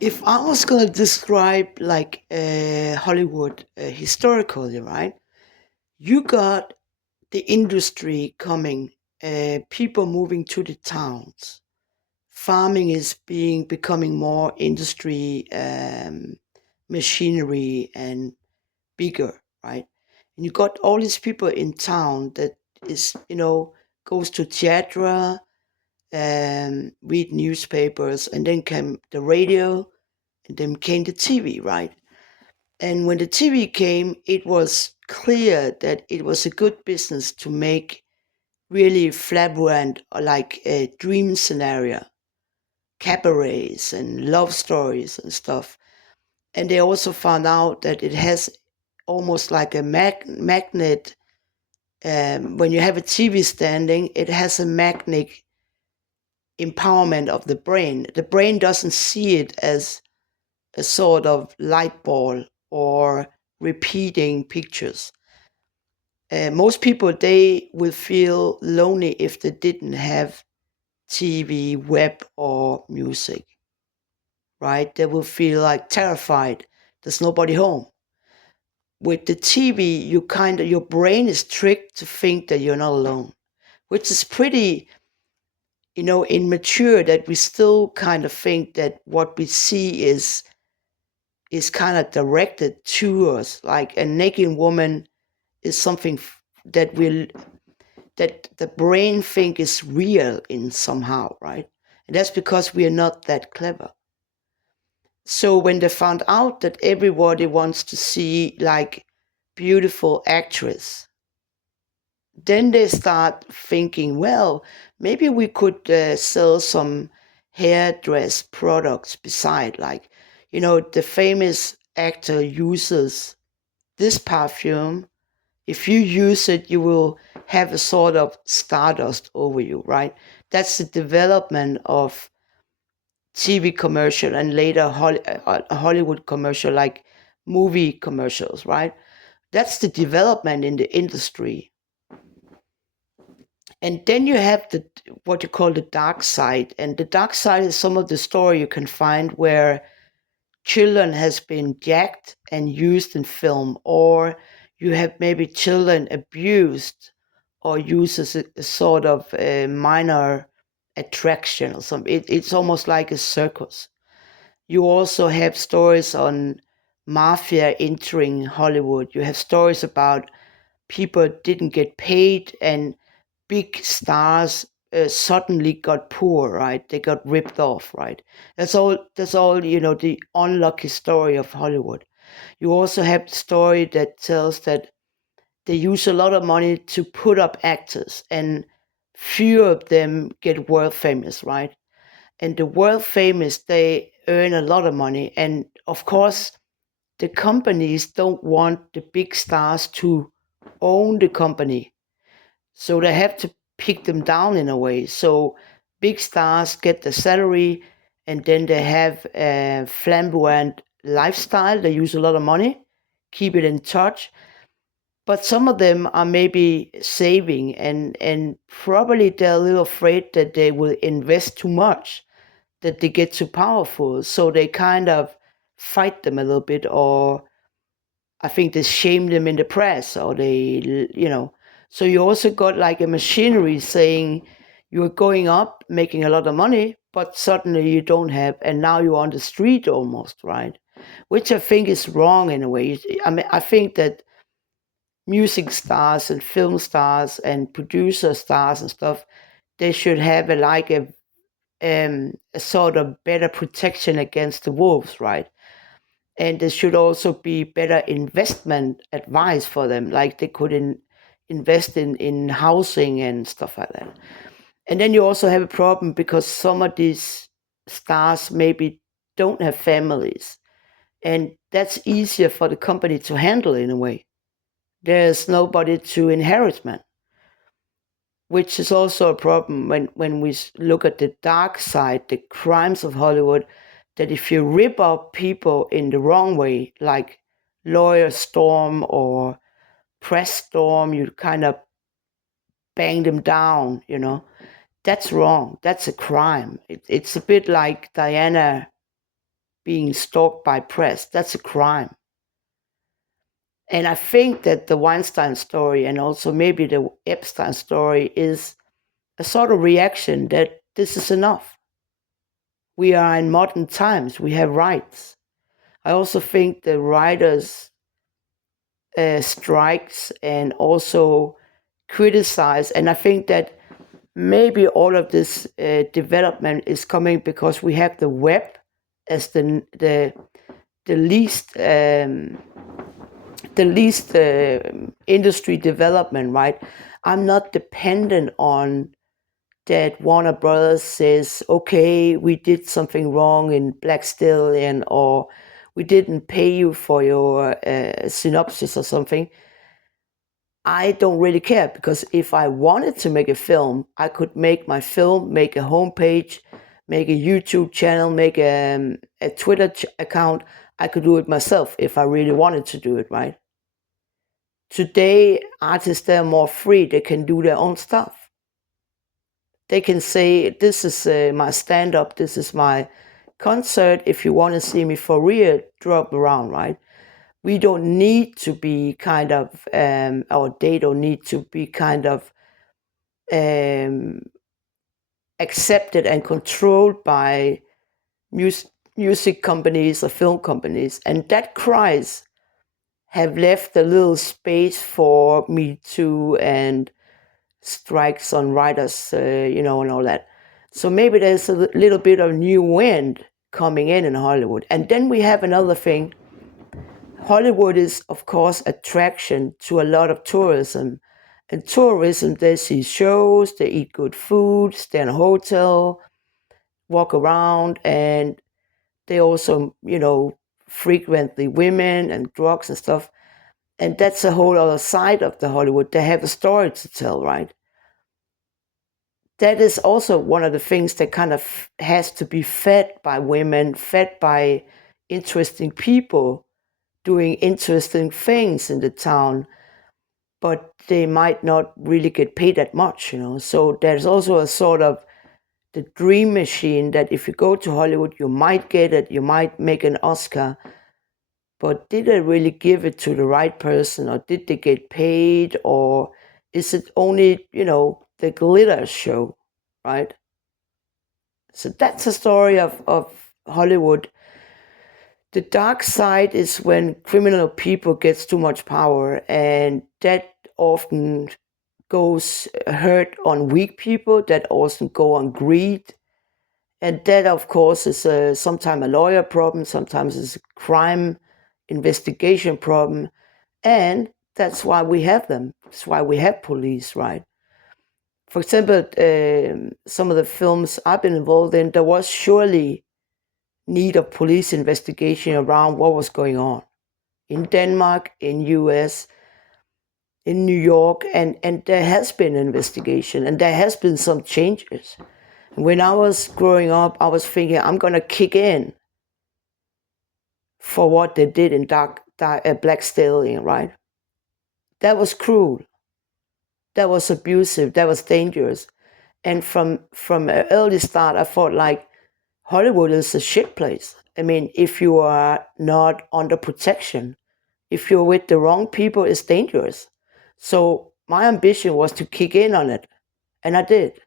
If I was going to describe like Hollywood historically, right? You got the industry coming, people moving to the towns. Farming is being becoming more industry, machinery, and bigger, right? And you got all these people in town that is, goes to theater, read newspapers, and then came the radio, and then came the TV, right? And when the TV came, it was clear that it was a good business to make really flamboyant, like a dream scenario, cabarets and love stories and stuff. And they also found out that it has almost like a magnet. When you have a TV standing, it has a magnetic empowerment of the brain. The brain doesn't see it as a sort of light ball or repeating pictures. Most people, they will feel lonely if they didn't have TV, web, or music, right? They will feel like terrified. There's nobody home. With the TV, your brain is tricked to think that you're not alone, which is pretty, immature, that we still kind of think that what we see is kind of directed to us. Like a naked woman is something that will that the brain think is real in somehow, right? And that's because we are not that clever. So when they found out that everybody wants to see like beautiful actress, then they start thinking, well, maybe we could sell some hairdress products beside, like, the famous actor uses this perfume. If you use it, you will have a sort of stardust over you, right? That's the development of TV commercial and later Hollywood commercial, like movie commercials, right? That's the development in the industry. And then you have the what you call the dark side, and the dark side is some of the story you can find where children has been jacked and used in film, or you have maybe children abused or used as a sort of a minor attraction or something. It's almost like a circus. You also have stories on mafia entering Hollywood. You have stories about people didn't get paid and big stars suddenly got poor, right? They got ripped off, right? That's all, the unlucky story of Hollywood. You also have the story that tells that they use a lot of money to put up actors, and few of them get world famous, right? And the world famous, they earn a lot of money, and of course the companies don't want the big stars to own the company, so they have to pick them down in a way. So big stars get the salary, and then they have a flamboyant lifestyle. They use a lot of money, keep it in touch. But some of them are maybe saving, and probably they're a little afraid that they will invest too much, that they get too powerful. So they kind of fight them a little bit, or I think they shame them in the press, or they. So you also got like a machinery saying you're going up, making a lot of money, but suddenly you don't have, and now you're on the street almost, right? Which I think is wrong in a way. I mean, I think that music stars and film stars and producer stars and stuff, they should have a sort of better protection against the wolves, right? And there should also be better investment advice for them, like they could invest in housing and stuff like that. And then you also have a problem because some of these stars maybe don't have families, and that's easier for the company to handle in a way. There's nobody to inheritment, which is also a problem when we look at the dark side, the crimes of Hollywood, that if you rip out people in the wrong way, like lawyer storm or press storm, you kind of bang them down. That's wrong. That's a crime. It's a bit like Diana being stalked by press. That's a crime. And I think that the Weinstein story and also maybe the Epstein story is a sort of reaction that this is enough. We are in modern times. We have rights. I also think the writers' strikes and also criticize, and I think that maybe all of this development is coming because we have the web as the least industry development, right? I'm not dependent on that Warner Brothers says, okay, we did something wrong in Black Stallion, or we didn't pay you for your synopsis or something. I don't really care, because if I wanted to make a film, I could make my film, make a homepage, make a YouTube channel, make a Twitter account. I could do it myself if I really wanted to do it, right? Today, artists, they're more free. They can do their own stuff. They can say, this is my stand-up, this is my concert. If you want to see me for real, drop around, right? We don't need to be kind of, or they don't need to be kind of accepted and controlled by music companies or film companies. And that cries have left a little space for Me Too and strikes on writers, and all that. So maybe there's a little bit of new wind coming in Hollywood. And then we have another thing. Hollywood is, of course, attraction to a lot of tourism. And tourism, they see shows, they eat good food, stay in a hotel, walk around, and they also, frequently women and drugs and stuff. And that's a whole other side of the Hollywood. They have a story to tell, right? That is also one of the things that kind of has to be fed by women, fed by interesting people doing interesting things in the town, but they might not really get paid that much, So there's also a sort of the dream machine that if you go to Hollywood, you might get it, you might make an Oscar, but did they really give it to the right person, or did they get paid, or is it only, the glitter show, right? So that's the story of Hollywood. The dark side is when criminal people gets too much power, and that often goes hurt on weak people, that often go on greed. And that, of course, is sometimes a lawyer problem, sometimes it's a crime investigation problem. And that's why we have them. That's why we have police, right? For example, some of the films I've been involved in, there was surely need of police investigation around what was going on in Denmark, in US, in New York, and there has been investigation, and there has been some changes. When I was growing up, I was thinking, I'm going to kick in for what they did in Black Stallion, right? That was cruel. That was abusive. That was dangerous. And from an early start, I thought like Hollywood is a shit place. I mean, if you are not under protection, if you're with the wrong people, it's dangerous. So my ambition was to kick in on it, and I did.